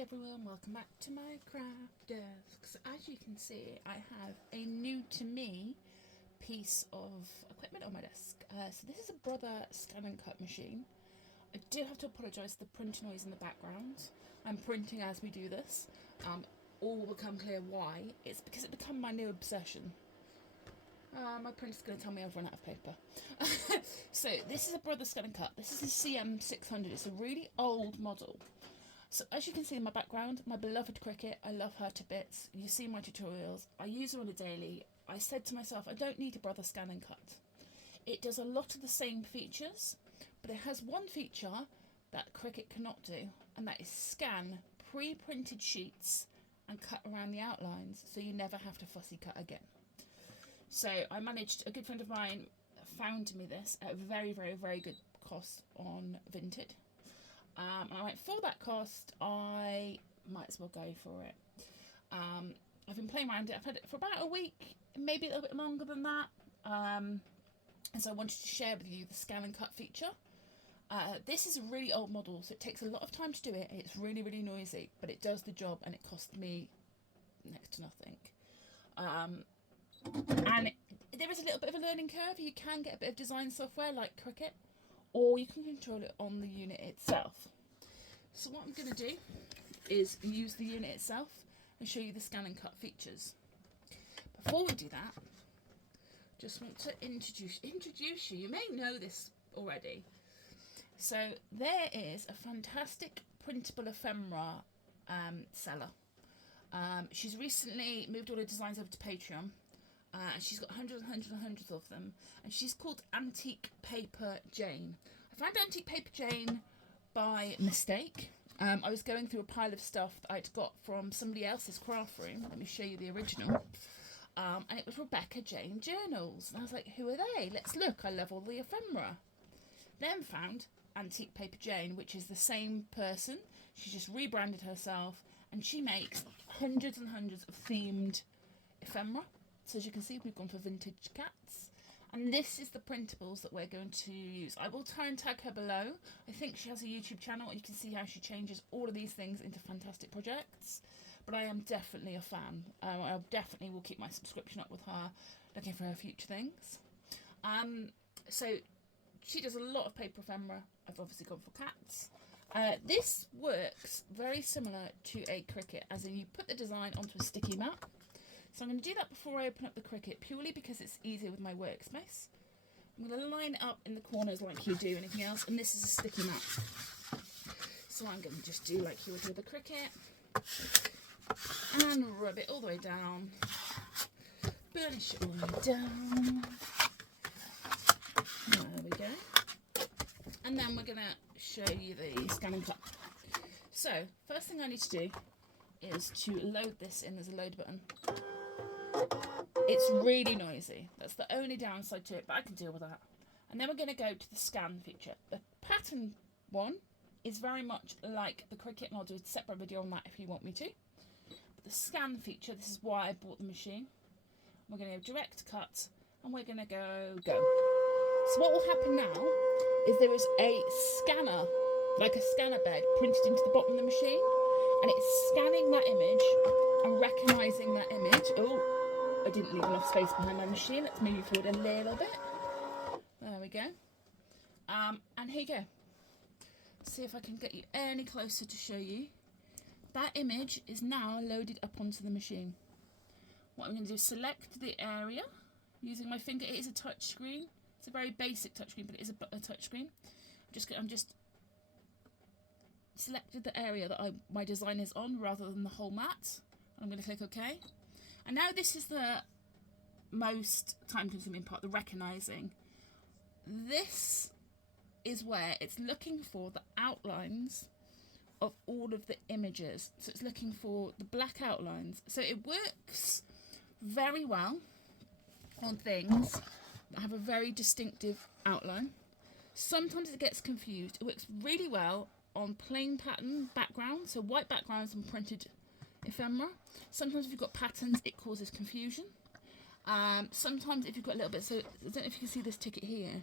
Hi everyone, welcome back to my craft desk. So as you can see, I have a new to me piece of equipment on my desk. So this is a Brother scan and cut machine. I do have to apologise for the printer noise in the background. I'm printing as we do this. All will become clear why. It's because it's become my new obsession. My printer's going to tell me I've run out of paper. So this is a Brother scan and cut. This is a CM600. It's a really old model. So as you can see in my background, my beloved Cricut, I love her to bits. You see my tutorials, I use her on a daily. I said to myself, I don't need a Brother scan and cut. It does a lot of the same features, but it has one feature that Cricut cannot do, and that is scan pre-printed sheets and cut around the outlines, so you never have to fussy cut again. So I managed, a good friend of mine found me this at a very, very, very good cost on Vinted. And I went, for that cost, I might as well go for it. I've been playing around it. I've had it for about a week, maybe a little bit longer than that. And so I wanted to share with you the scan and cut feature. This is a really old model, so it takes a lot of time to do it. It's really, really noisy, but it does the job, and it cost me next to nothing. And there is a little bit of a learning curve. You can get a bit of design software like Cricut, or you can control it on the unit itself. So what I'm going to do is use the unit itself and show you the scan and cut features. Before we do that, just want to introduce you. You may know this already. So there is a fantastic Printable Ephemera seller. She's recently moved all her designs over to Patreon. And she's got hundreds of them, and she's called Antique Paper Jane. I found Antique Paper Jane by mistake. I was going through a pile of stuff that I'd got from somebody else's craft room. Let me show you the original. And it was Rebecca Jane Journals, and I was like, who are they? Let's look. I love all the ephemera. Then found Antique Paper Jane, which is the same person. She just rebranded herself, and she makes hundreds and hundreds of themed ephemera. So as you can see, we've gone for vintage cats, and this is the printables that we're going to use. I will try and tag her below. I think she has a YouTube channel, and you can see how she changes all of these things into fantastic projects. But I am definitely a fan. I definitely will keep my subscription up with her, looking for her future things. So she does a lot of paper ephemera. I've obviously gone for cats. This works very similar to a Cricut, as in you put the design onto a sticky mat. So I'm going to do that before I open up the Cricut, purely because it's easier with my workspace. I'm going to line it up in the corners like you do anything else, and this is a sticky mat. So I'm going to just do like you would with the Cricut, and rub it all the way down, burnish it all the way down. There we go. And then we're going to show you the scan and cut. So first thing I need to do is to load this in. There's a load button. It's really noisy. That's the only downside to it, but I can deal with that. And then we're going to go to the scan feature. The pattern one is very much like the Cricut, and I'll do a separate video on that if you want me to. But the scan feature, this is why I bought the machine. We're going to go direct cut, and we're going to go. So what will happen now is there is a scanner, like a scanner bed, printed into the bottom of the machine, and it's scanning that image and recognising that image. Oh, I didn't leave enough space behind my machine. Let's move forward a little bit. There we go. And here you go. See if I can get you any closer to show you. That image is now loaded up onto the machine. What I'm going to do is select the area using my finger. It is a touch screen. It's a very basic touch screen, but it is a touch screen. I'm just selected the area that my design is on rather than the whole mat. I'm going to click OK. And now this is the most time-consuming part, the recognising. This is where it's looking for the outlines of all of the images. So it's looking for the black outlines. So it works very well on things that have a very distinctive outline. Sometimes it gets confused. It works really well on plain pattern backgrounds, so white backgrounds and printed ephemera. Sometimes if you've got patterns, it causes confusion. Sometimes if you've got a little bit, so I don't know if you can see this ticket here,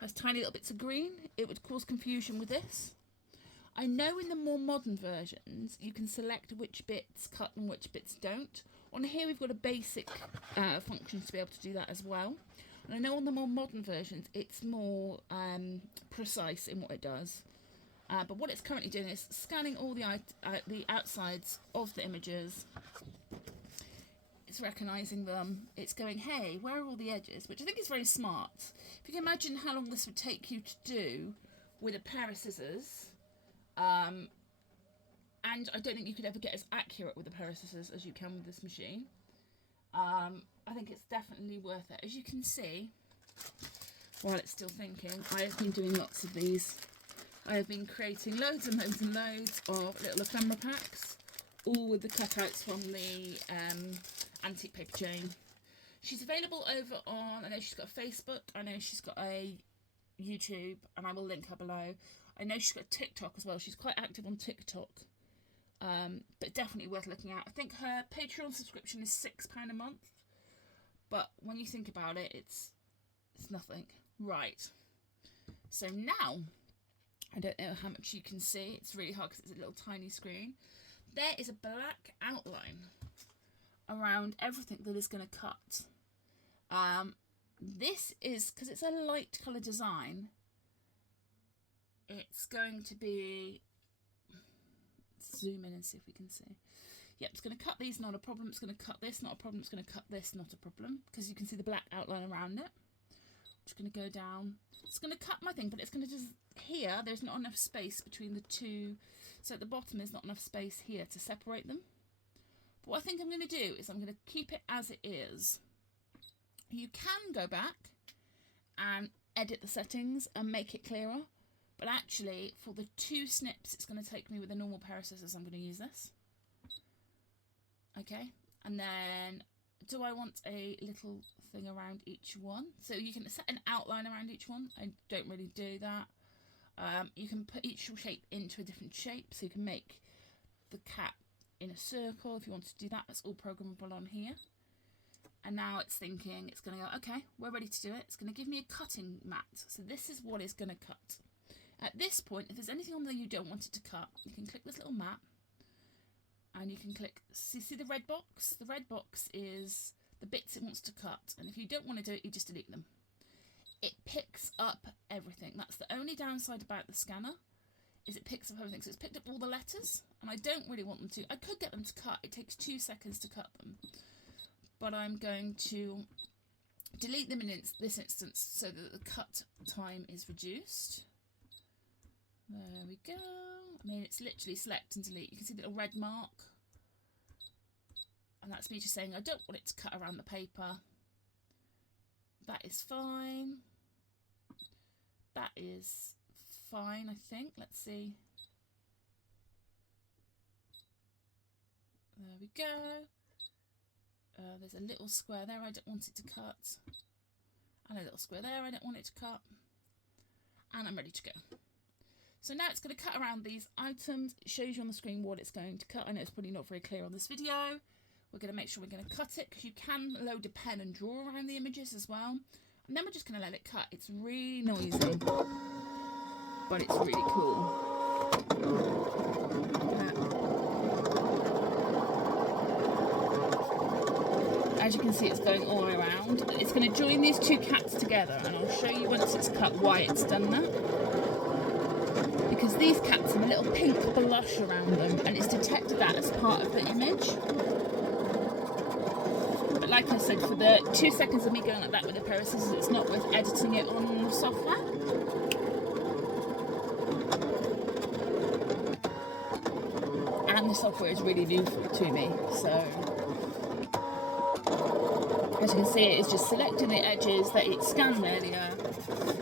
has tiny little bits of green, it would cause confusion with this. I know in the more modern versions you can select which bits cut and which bits don't. On here we've got a basic function to be able to do that as well. And I know on the more modern versions it's more precise in what it does. But what it's currently doing is scanning all the outsides of the images. It's recognising them. It's going, hey, where are all the edges? Which I think is very smart. If you can imagine how long this would take you to do with a pair of scissors. And I don't think you could ever get as accurate with a pair of scissors as you can with this machine. I think it's definitely worth it. As you can see, while it's still thinking, I have been doing lots of these. I have been creating loads and loads and loads of little ephemera packs, all with the cutouts from the Antique Paper Jane. She's available over on, I know she's got a Facebook, I know she's got a YouTube, and I will link her below. I know she's got a TikTok as well. She's quite active on TikTok, but definitely worth looking at. I think her Patreon subscription is £6 a month, but when you think about it, it's nothing. Right, so now, I don't know how much you can see. It's really hard because it's a little tiny screen. There is a black outline around everything that is going to cut. This is, because it's a light colour design, it's going to be, zoom in and see if we can see. Yep, it's going to cut these, not a problem. It's going to cut this, not a problem. It's going to cut this, not a problem, because you can see the black outline around it. Just going to go down. It's going to cut my thing, but it's going to just, here, there's not enough space between the two. So at the bottom, there's not enough space here to separate them. But what I think I'm going to do is I'm going to keep it as it is. You can go back and edit the settings and make it clearer. But actually, for the 2 snips it's going to take me with a normal pair of scissors, I'm going to use this. Okay, and then do I want a little thing around each one? So you can set an outline around each one. I don't really do that. You can put each shape into a different shape. So you can make the cat in a circle if you want to do that. That's all programmable on here. And now it's thinking, it's going to go, okay, we're ready to do it. It's going to give me a cutting mat. So this is what it's going to cut. At this point, if there's anything on there you don't want it to cut, you can click this little mat. And you can click, see the red box? The red box is the bits it wants to cut. And if you don't want to do it, you just delete them. It picks up everything. That's the only downside about the scanner, is it picks up everything. So it's picked up all the letters, and I don't really want them to. I could get them to cut. It takes 2 seconds to cut them. But I'm going to delete them in this instance so that the cut time is reduced. There we go. I mean, it's literally select and delete. You can see the little red mark. And that's me just saying I don't want it to cut around the paper. That is fine. That is fine, I think. Let's see. There we go. There's a little square there I don't want it to cut. And a little square there I don't want it to cut. And I'm ready to go. So now it's going to cut around these items. It shows you on the screen what it's going to cut. I know it's probably not very clear on this video. We're going to make sure we're going to cut it, because you can load a pen and draw around the images as well. And then we're just going to let it cut. It's really noisy, but it's really cool. As you can see, it's going all around. It's going to join these 2 cats together, and I'll show you once it's cut why it's done that. Because these cats have a little pink blush around them, and it's detected that as part of the image. But like I said, for the 2 seconds of me going like that with a pair of scissors, it's not worth editing it on the software. And the software is really new to me, so as you can see, it's just selecting the edges that it scanned earlier.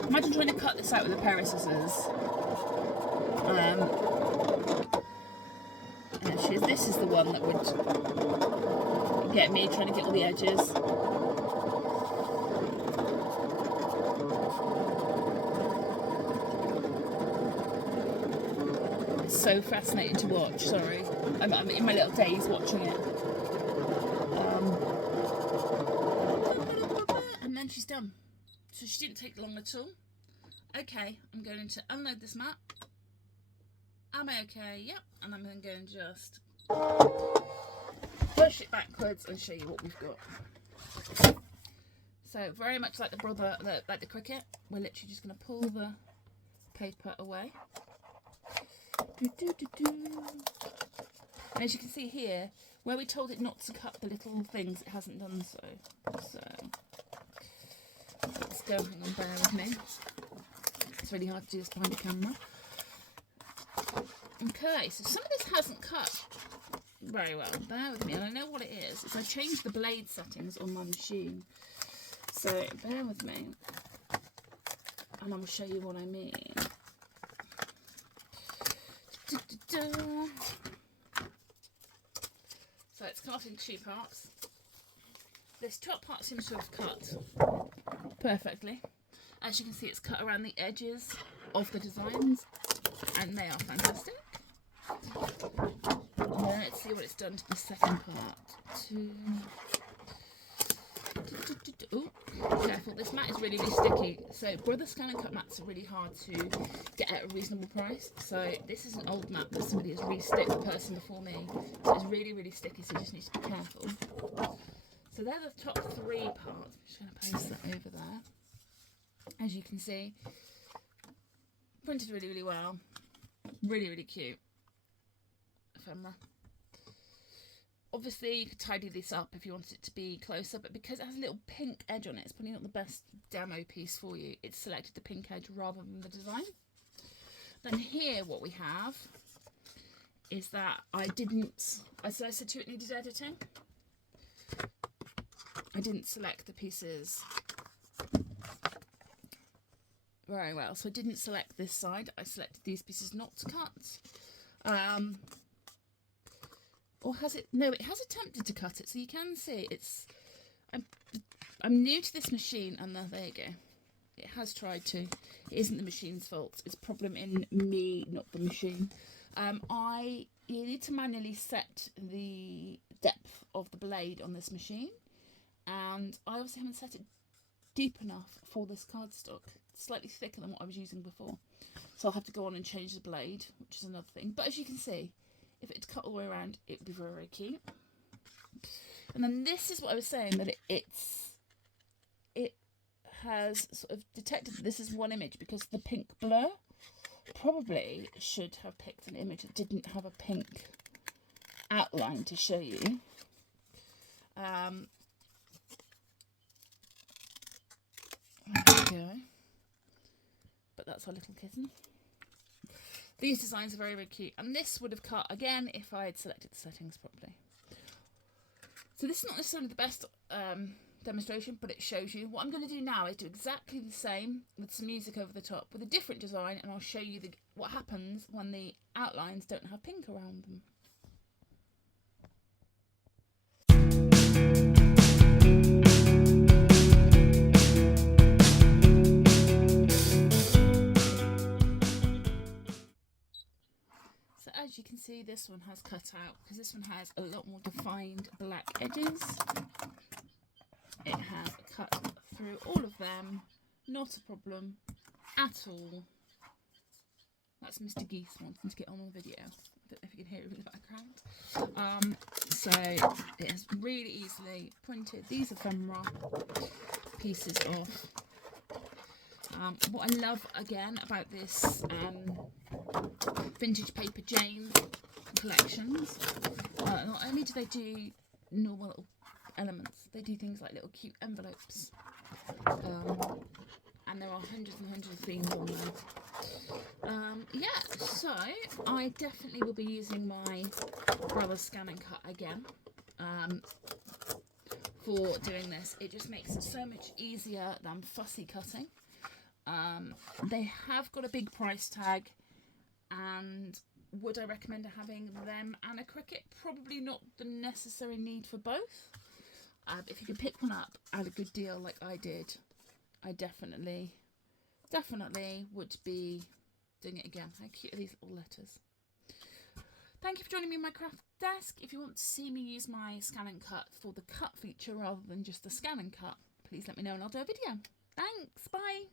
Imagine trying to cut this out with a pair of scissors. Actually, this is the one that would get me trying to get all the edges. It's so fascinating to watch. Sorry, I'm in my little daze watching it. And then she's done. So she didn't take long at all. Okay, I'm going to unload this mat. Am I okay? Yep. And I'm then going to just push it backwards and show you what we've got. So very much like like the cricket, we're literally just going to pull the paper away. And as you can see here, where we told it not to cut the little things, it hasn't done so. So let's go, hang on, bear with me. It's really hard to do this behind the camera. Okay, so some of this hasn't cut very well. Bear with me, and I know what it is. It's I changed the blade settings on my machine. So bear with me, and I will show you what I mean. So it's cut in two parts. This top part seems to have cut perfectly. As you can see, it's cut around the edges of the designs, and they are fantastic. Now let's see what it's done to the second part. Oh, careful, this mat is really, really sticky. So Brother Scan and Cut mats are really hard to get at a reasonable price. So this is an old mat that somebody has re-sticked, the person before me. So it's really, really sticky, so you just need to be careful. So they're the top three parts. I'm just going to place that over there. As you can see, printed really, really well. Really, really cute ephemera. Obviously, you could tidy this up if you wanted it to be closer, but because it has a little pink edge on it, it's probably not the best demo piece for you. It's selected the pink edge rather than the design. Then here, what we have is that as I said to you, it needed editing. I didn't select the pieces very well, so I didn't select this side. I selected these pieces not to cut. Or has it? No, it has attempted to cut it, so you can see it's. I'm new to this machine, and there you go. It has tried to. It isn't the machine's fault. It's a problem in me, not the machine. You need to manually set the depth of the blade on this machine, and I obviously haven't set it deep enough for this cardstock. It's slightly thicker than what I was using before, so I'll have to go on and change the blade, which is another thing. But as you can see, if it had cut all the way around, it would be very, very cute. And then this is what I was saying, that it has sort of detected that this is one image because the pink blur probably should have picked an image that didn't have a pink outline to show you. There we go. But that's our little kitten. These designs are very, very cute. And this would have cut, again, if I had selected the settings properly. So this is not necessarily the best demonstration, but it shows you. What I'm going to do now is do exactly the same with some music over the top with a different design, and I'll show you what happens when the outlines don't have pink around them. As you can see, this one has cut out because this one has a lot more defined black edges. It has cut through all of them, not a problem at all. That's Mr. Geese wanting to get on the video. I don't know if you can hear it in the background. So it has really easily printed these ephemera pieces off. What I love again about this vintage paper Jane collections, not only do they do normal little elements, they do things like little cute envelopes, and there are hundreds and hundreds of themes on there. Yeah, so I definitely will be using my Brother Scan and Cut again for doing this. It just makes it so much easier than fussy cutting. They have got a big price tag, and would I recommend having them and a Cricut? Probably not the necessary need for both. If you can pick one up at a good deal like I did, I definitely would be doing it again. How cute are these little letters? Thank you for joining me on my craft desk. If you want to see me use my Scan and Cut for the cut feature rather than just the Scan and Cut, please let me know and I'll do a video. Thanks, bye.